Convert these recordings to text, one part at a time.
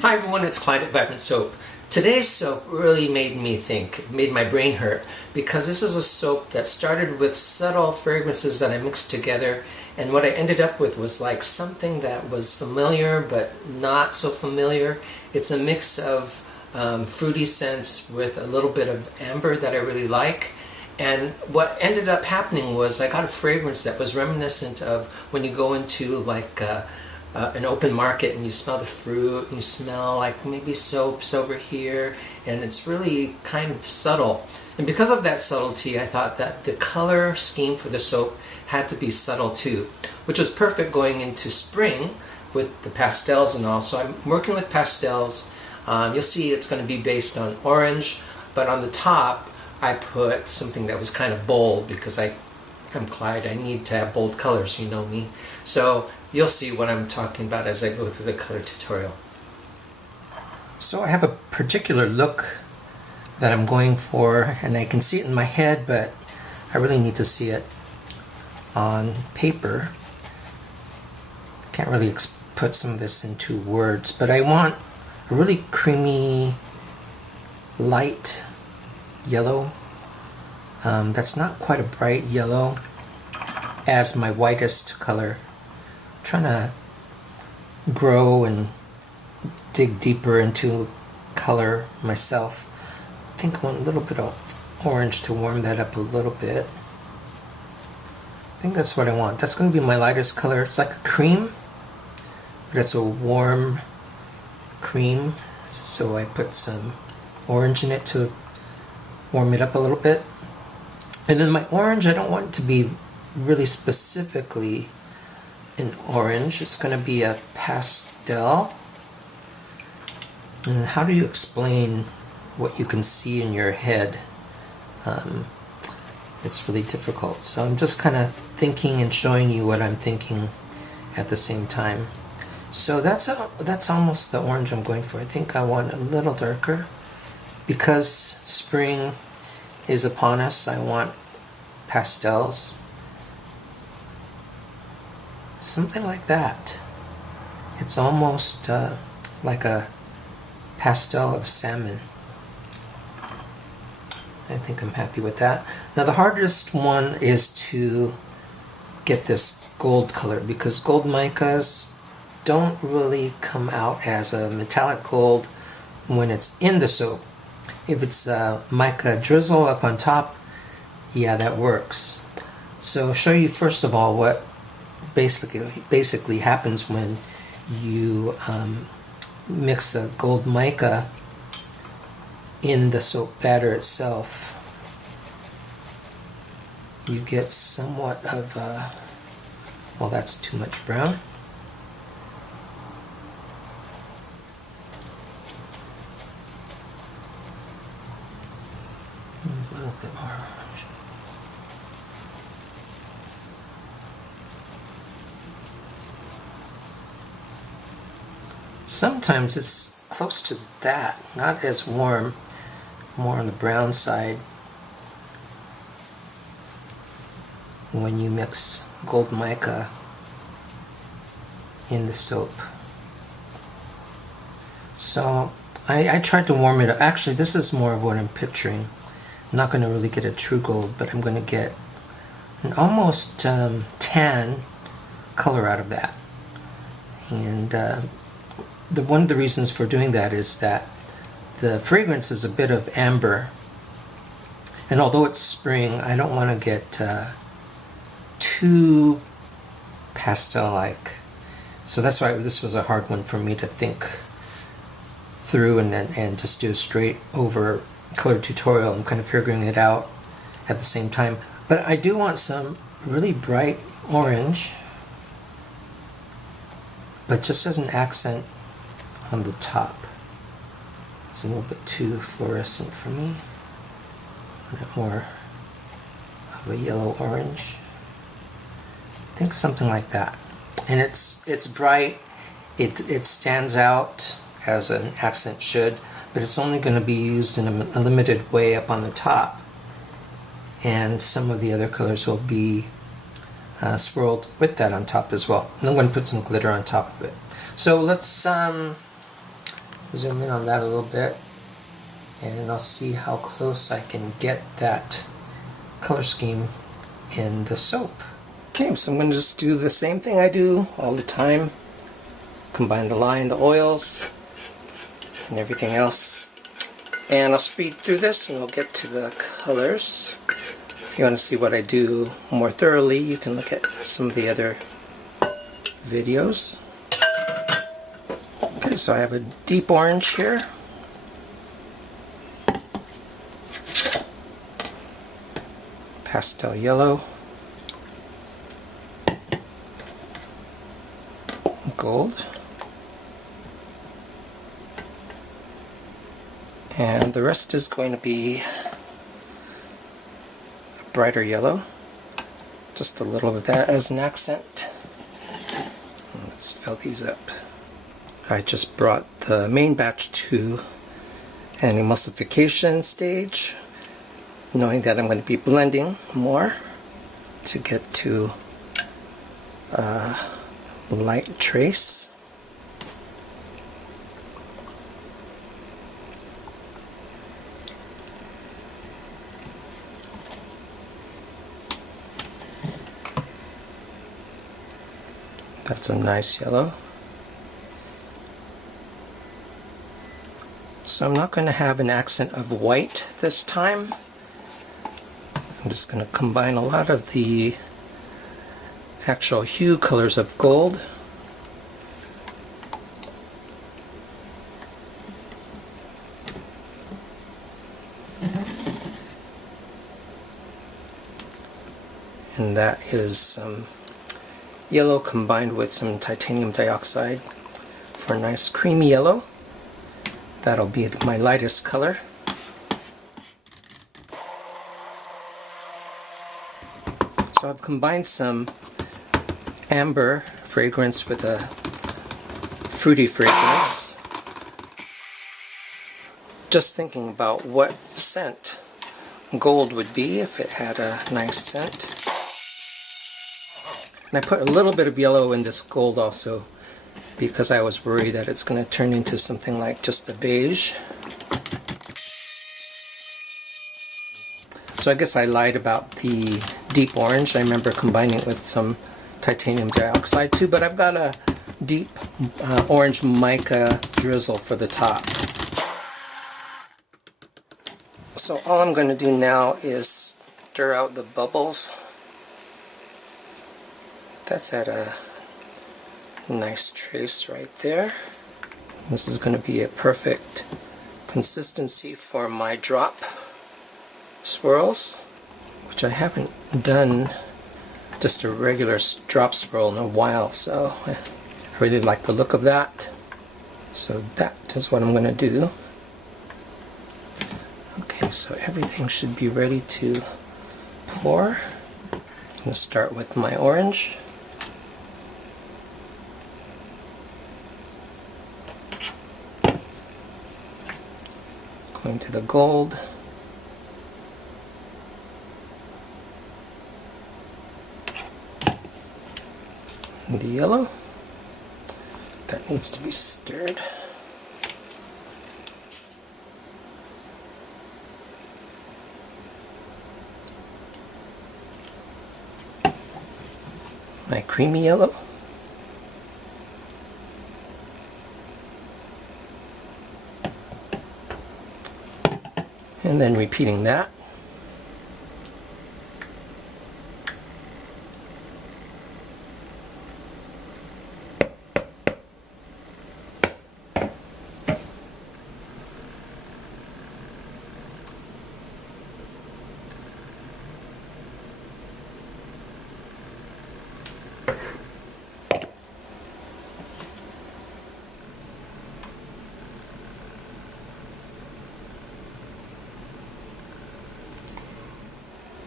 Hi everyone, it's Clyde at Vibrant Soap. Today's soap really made me think, it made my brain hurt, because this is a soap that started with subtle fragrances that I mixed together, and what I ended up with was like something that was familiar but not so familiar. It's a mix of fruity scents with a little bit of amber that I really like. And what ended up happening was I got a fragrance that was reminiscent of when you go into like an open market and you smell the fruit and you smell like maybe soaps over here, and it's really kind of subtle. And because of that subtlety, I thought that the color scheme for the soap had to be subtle too, which was perfect going into spring with the pastels and all. So I'm working with pastels. You'll see it's going to be based on orange, but on the top I put something that was kind of bold because I'm Clyde. I need to have bold colors, you know me. So you'll see what I'm talking about as I go through the color tutorial. So I have a particular look that I'm going for, and I can see it in my head, but I really need to see it on paper. Can't really put some of this into words, but I want a really creamy, light yellow. That's not quite a bright yellow as my whitest color. I'm trying to grow and dig deeper into color myself. I think I want a little bit of orange to warm that up a little bit. I think that's what I want. That's going to be my lightest color. It's like a cream, but it's a warm cream. So I put some orange in it to warm it up a little bit. And then my orange, I don't want it to be really specifically an orange. It's going to be a pastel. And how do you explain what you can see in your head? It's really difficult. So I'm just kind of thinking and showing you what I'm thinking at the same time. So that's almost the orange I'm going for. I think I want a little darker. Because spring is upon us, I want pastels. Something like that. It's almost like a pastel of salmon. I think I'm happy with that. Now the hardest one is to get this gold color, because gold micas don't really come out as a metallic gold when it's in the soap. If it's mica drizzle up on top, yeah, that works. So I'll show you first of all what basically happens when you mix a gold mica in the soap batter itself. You get somewhat of well, that's too much brown. A little bit more orange. Sometimes it's close to that, not as warm, more on the brown side when you mix gold mica in the soap. So I tried to warm it up. Actually, this is more of what I'm picturing. I'm not going to really get a true gold, but I'm going to get an almost tan color out of that. And one of the reasons for doing that is that the fragrance is a bit of amber. And although it's spring, I don't want to get too pastel-like. So that's why this was a hard one for me to think through and just do a straight over color tutorial. I'm kind of figuring it out at the same time. But I do want some really bright orange, but just as an accent on the top. It's a little bit too fluorescent for me. A bit more of a yellow orange. I think something like that. And it's bright. It stands out as an accent should, but it's only going to be used in a limited way up on the top. And some of the other colors will be swirled with that on top as well. And I'm going to put some glitter on top of it. So let's zoom in on that a little bit, and I'll see how close I can get that color scheme in the soap. Okay, so I'm going to just do the same thing I do all the time. Combine the lye, the oils, and everything else. And I'll speed through this and we'll get to the colors. If you want to see what I do more thoroughly, you can look at some of the other videos. Okay, so I have a deep orange here. Pastel yellow. Gold. And the rest is going to be a brighter yellow. Just a little of that as an accent. Let's fill these up. I just brought the main batch to an emulsification stage, knowing that I'm going to be blending more to get to a light trace. That's a nice yellow. So I'm not going to have an accent of white this time. I'm just going to combine a lot of the actual hue colors of gold. And that is some yellow combined with some titanium dioxide for a nice creamy yellow. That'll be my lightest color. So I've combined some amber fragrance with a fruity fragrance. Just thinking about what scent gold would be if it had a nice scent. And I put a little bit of yellow in this gold also because I was worried that it's going to turn into something like just a beige. So I guess I lied about the deep orange. I remember combining it with some titanium dioxide too, but I've got a deep orange mica drizzle for the top. So all I'm going to do now is stir out the bubbles. That's at a nice trace right there. This is going to be a perfect consistency for my drop swirls, which I haven't done just a regular drop swirl in a while, so I really like the look of that. So that is what I'm going to do. Okay, so everything should be ready to pour. I'm going to start with my orange. Going to the gold. And the yellow. That needs to be stirred. My creamy yellow. And then repeating that.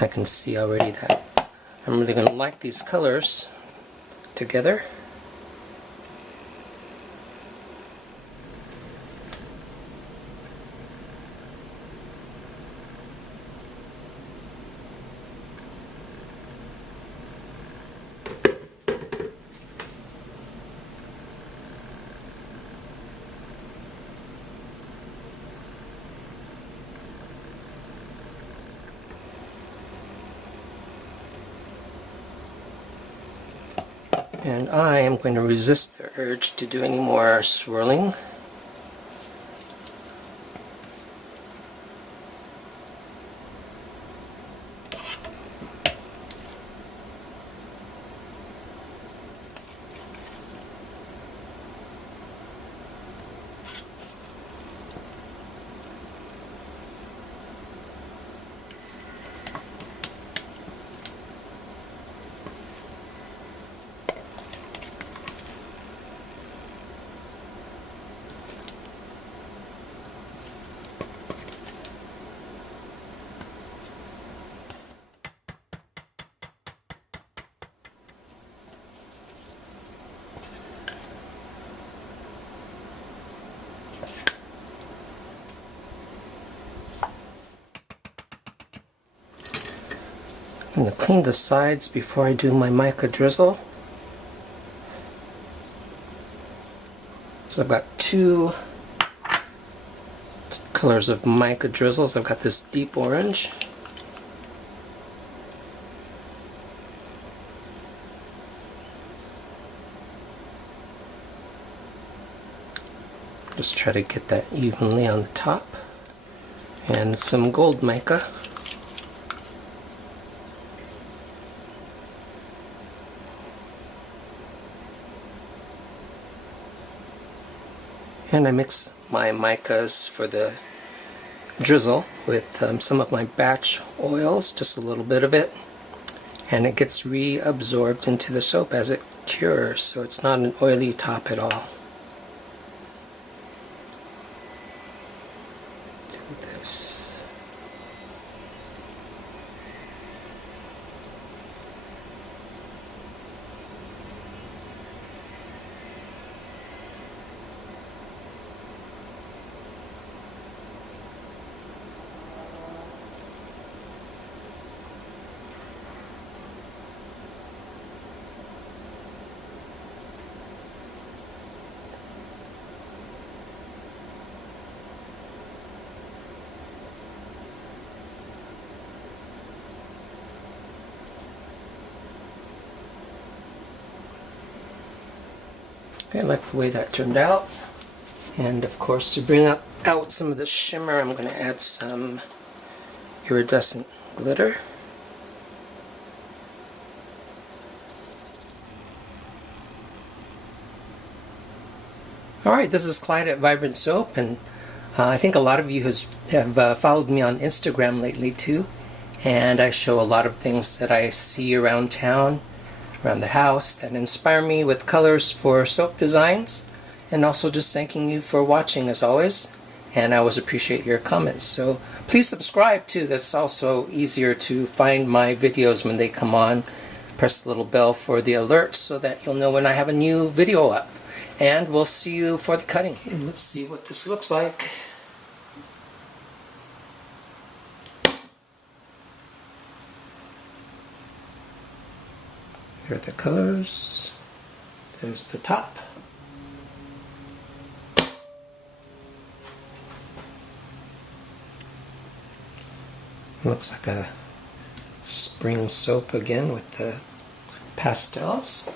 I can see already that I'm really going to like these colors together. And I am going to resist the urge to do any more swirling. I'm going to clean the sides before I do my mica drizzle. So I've got two colors of mica drizzles. I've got this deep orange. Just try to get that evenly on the top. And some gold mica. And I mix my micas for the drizzle with some of my batch oils, just a little bit of it, and it gets reabsorbed into the soap as it cures, so it's not an oily top at all. Do this. I like the way that turned out. And of course, to bring out some of the shimmer, I'm going to add some iridescent glitter. Alright, this is Clyde at Vibrant Soap, and I think a lot of you have followed me on Instagram lately too, and I show a lot of things that I see around town, around the house, that inspire me with colors for soap designs, and also just thanking you for watching as always, and I always appreciate your comments. So please subscribe too. That's also easier to find my videos when they come on. Press the little bell for the alerts so that you'll know when I have a new video up. And we'll see you for the cutting. Okay, let's see what this looks like. Here are the colors. There's the top. Looks like a spring soap again with the pastels.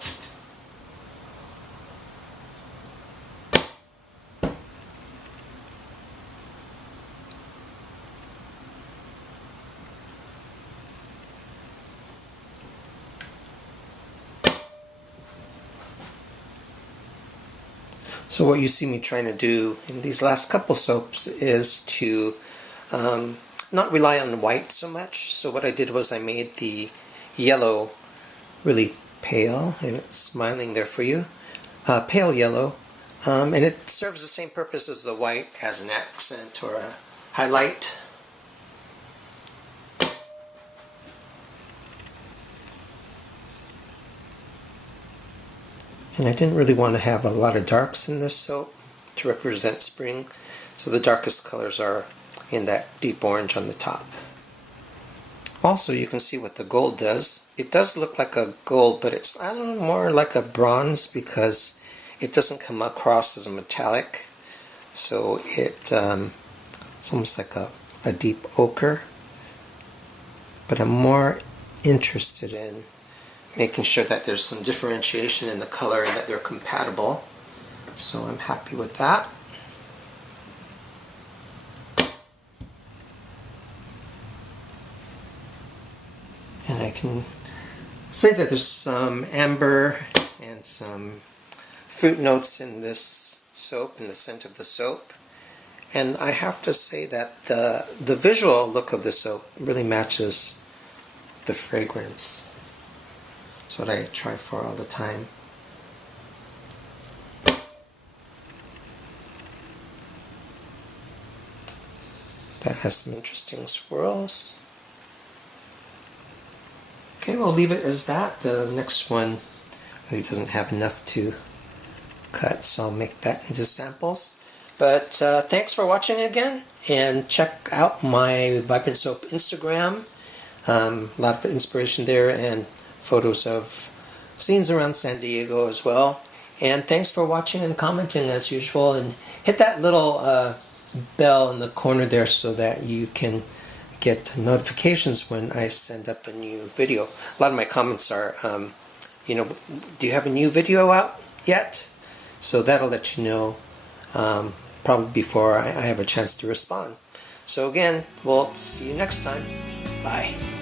So what you see me trying to do in these last couple soaps is to not rely on white so much. So what I did was I made the yellow really pale, and it's smiling there for you, pale yellow, and it serves the same purpose as the white as an accent or a highlight. And I didn't really want to have a lot of darks in this soap to represent spring, so the darkest colors are in that deep orange on the top. Also, you can see what the gold does. It does look like a gold, but it's, I don't know, more like a bronze because it doesn't come across as a metallic. So it's almost like a deep ochre. But I'm more interested in making sure that there's some differentiation in the color and that they're compatible. So I'm happy with that. And I can say that there's some amber and some fruit notes in this soap, in the scent of the soap. And I have to say that the visual look of the soap really matches the fragrance. That's what I try for all the time. That has some interesting swirls. Okay, we'll leave it as that. The next one really doesn't have enough to cut, so I'll make that into samples. But thanks for watching again, and check out my Vibrant Soap Instagram. A lot of inspiration there and photos of scenes around San Diego as well. And thanks for watching and commenting as usual. And hit that little bell in the corner there so that you can get notifications when I send up a new video. A lot of my comments are, do you have a new video out yet? So that'll let you know probably before I have a chance to respond. So again, we'll see you next time. Bye.